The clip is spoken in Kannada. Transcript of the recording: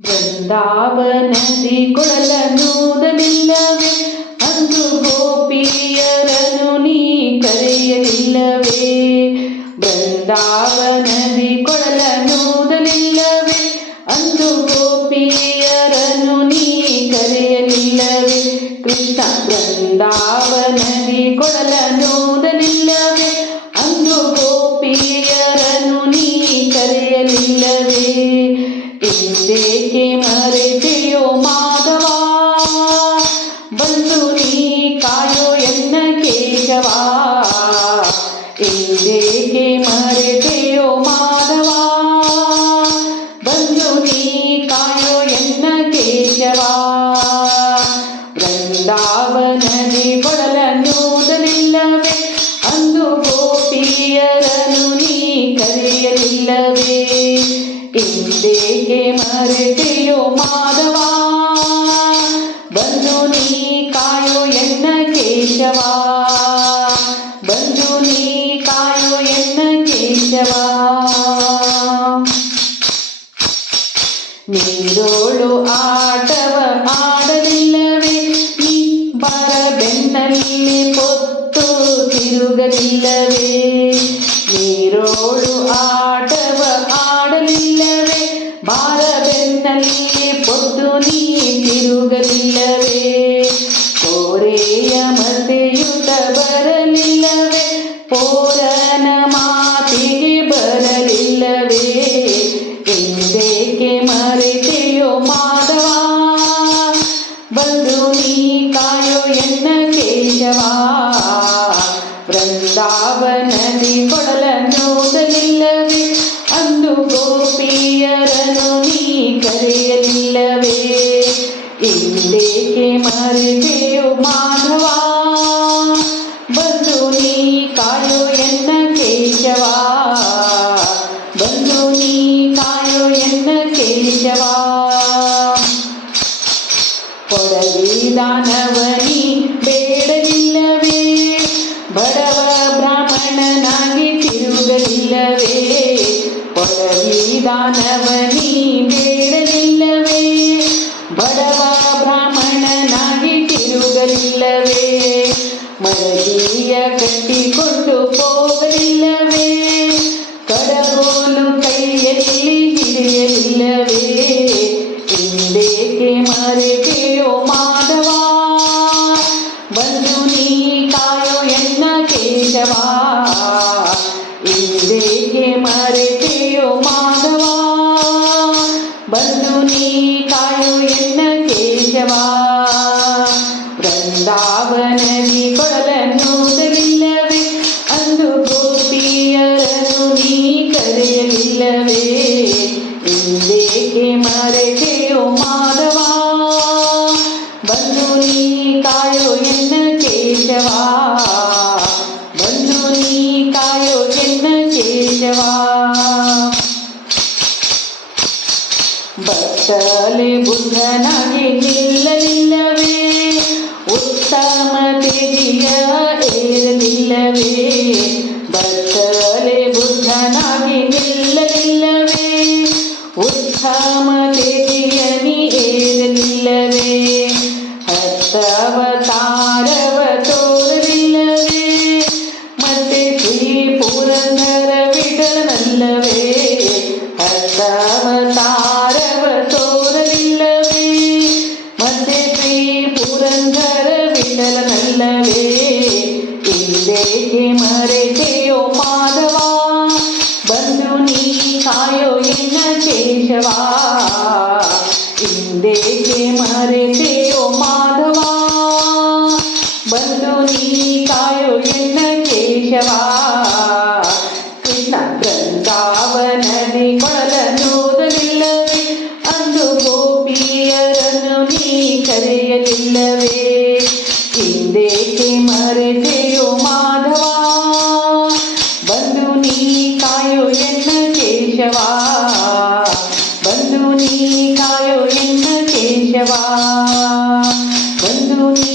ಬೃಂದಾವನದಿ ಕೊಳಲನ್ನೂದಲಿಲ್ಲವೇ, ಅಂದು ಗೋಪಿಯರನು ನೀ ಕರೆಯಲಿಲ್ಲವೇ. ಬೃಂದಾವನದಿ ಕೊಳಲನ್ನೂದಲಿಲ್ಲವೇ, ಅಂದು ಗೋಪಿಯರನು ನೀ ಕರೆಯಲಿಲ್ಲವೇ. ಕೃಷ್ಣ ಬೃಂದಾವನದಿ ಕೊಳಲನ್ನೂದಲಿಲ್ಲವೇ, ಅಂದು ಗೋಪಿಯರನು ನೀ ಕರೆಯಲಿಲ್ಲವೇ. ಇಂದೇಕೆ ಮರೆತೆಯೋ ಮಾಧವ, ಬಂದು ನೀ ಕಾಯೋ ಎನ್ನ ಕೇಶವ. ಇಂದೇಕೆ ಮರೆತೆಯೋ ಮಾಧವ, ಬಂದು ನೀ ಕಾಯೋ ಎನ್ನ ಕೇಶವ. ಬೃಂದಾವನದಿ ಕೊಳಲನ್ನೂದಲಿಲ್ಲವೇ, ಅಂದು ಗೋಪಿಯರನು ನೀ ಕರೆಯಲಿಲ್ಲವೇ. ಇಂದೇಕೆ ಮರೆತೆಯೋ ಮಾಧವ, ಬಂದು ನೀ ಕಾಯೋ ಎನ್ನ ಕೇಶವ. ಬಂದು ನೀ ಕಾಯೋ ಎನ್ನ ಕೇಶವ. ನೀರೋಳು ಆಟವ ಆಡಲಿಲ್ಲವೇ, ನೀ ಬರ ಬೆನ್ನಲ್ಲಿ ಪೊತ್ತು ತಿರುಗಲಿಲ್ಲವೇ. ನೀರೋಳು ಆಟವ ಆಡಲಿಲ್ಲವೇ, ಬಾರ ಬೆನ್ನಲ್ಲಿ ಪೊದ್ದು ನೀ ತಿರುಗಲಿಲ್ಲವೇ. ಕೋರೆಯ ಮತೆಯುತ ಬರಲಿಲ್ಲವೇ, ಪೋರನ ಮಾತಿಗೆ ಬರಲಿಲ್ಲವೇ. ಇಂದೇಕೆ ಮರೆತೆಯೋ ಮಾಧವ, ಬಂದು ನೀ ಕಾಯೋ ಎನ್ನ ಕೇಶವ. ಬೃಂದಾವನದಿ ಕೊಳಲನ್ನೂದಲಿಲ್ಲವೇ, ಅಂದು ಗೋಪಿಯರನು ನೀ ಕರೆಯಲಿಲ್ಲವೇ. ಇಂದೇಕೆ ಮರೆತೆಯೋ ಮಾಧವ, ಬಂದು ನೀ ಕಾಯೋ ಎನ್ನ ಕೇಶವ. ಬಂದು ನೀ ಕಾಯೋ ಎನ್ನ ಕೇಶವ. ಕೊಡಲಿ ದಾನವನಿ ಬೇಡಲಿಲ್ಲವೇ, ಬಡವ ಬ್ರಾಹ್ಮಣನಾಗಿ ತಿರುಗಲಿಲ್ಲವೇ. ಕೊಡಲಿ ದಾನವನಿ ಬೇಡಲಿಲ್ಲವೇ, ಬಡವ ಬ್ರಾಹ್ಮಣನಾಗಿ ತಿರುಗಲಿಲ್ಲವೇ. ಮರಗಿಯ ಕಟ್ಟಿಕೊಂಡು ಹೋಗಲಿಲ್ಲವೇ, ಕಡಗೋಲು ಕೈಯಲ್ಲಿ ಹಿಡಿಯಲಿಲ್ಲವೇ. ಇಂದೇಕೆ ಮರೆತೆಯೋ ಮಾಧವ, ಬಂದು ನೀ ಕಾಯೋ ಎನ್ನ ಕೇಶವ. ಇಂದೇಕೆ ಮರೆತೆಯೋ ಮಾಧವ, ಬಂದು ನೀ ಕಾಯೋ ಎನ್ನ ಕೇಶವ. ಬೃಂದಾವನದಿ ಕೊಳಲನ್ನೂದಲಿಲ್ಲವೇ, ಅಂದು ಗೋಪಿಯರನು ನೀ ಕರೆಯಲಿಲ್ಲವೇ. ಇಂದೇಕೆ ಮರೆತೆಯೋ ಮಾಧವ, ಬಂದು ನೀ ಕಾಯೋ ಎನ್ನ ಕೇಶವ. ಬಂದು ನೀ ಕಾಯೋ ಎನ್ನ ಕೇಶವ. ಬತ್ತಲೆ ಬುದ್ಧನಾಗಿ ನಿಲ್ಲಲಿಲ್ಲವೇ, ಉತ್ತಮ ತೇಜಿಯ ಏರಲಿಲ್ಲವೇ. ಬತ್ತಲೆ ಬುದ್ಧನಾಗಿ ನಿಲ್ಲಲಿಲ್ಲವೇ, ಉತ್ತಮ ತೇಜಿಯನಿ ಏರಲಿಲ್ಲವೇ. ಹತ್ತವತಾರವ ತೋರಲಿಲ್ಲವೇ, ಮತ್ತೆ ಶ್ರೀ ಪುರಂದರ ವಿಠಲನಲ್ಲವೇ. ಹತ್ತವತಾರವ ತೋರಲಿಲ್ಲವೇ, ಮತ್ತೆ ಶ್ರೀ ಪುರಂದರ ವಿಠಲನಲ್ಲವೇ. ಇಂದೇಕೆ ಮರೆತೆಯೋ ಮಾಧವ, ಬಂದು ನೀ ಕಾಯೋ ಎನ್ನ ಕೇಶವ. ಇಂದೇಕೆ ಮರೆತೆಯೋ ಮಾಧವ, ಬಂದು ನೀ ಕಾಯೋ ಎನ್ನ ಕೇಶವ. ಕೃಷ್ಣ ಬೃಂದಾವನದಿ ಕೊಳಲನ್ನೂದಲಿಲ್ಲವೇ, ಅಂದು ಗೋಪಿಯರನ್ನು ನೀ ಕರೆಯಲಿಲ್ಲವೇ. ಇಂದೇಕೆ ಮರೆತೆಯೋ ಮಾಧವ, ಬಂದು ನೀ ಕಾಯೋ ಎನ್ನ ಕೇಶವ. ಬಂದು ನೀ ಕಾಯೋ ಎನ್ನ ಕೇಶವ. ಬಂದು ನೀ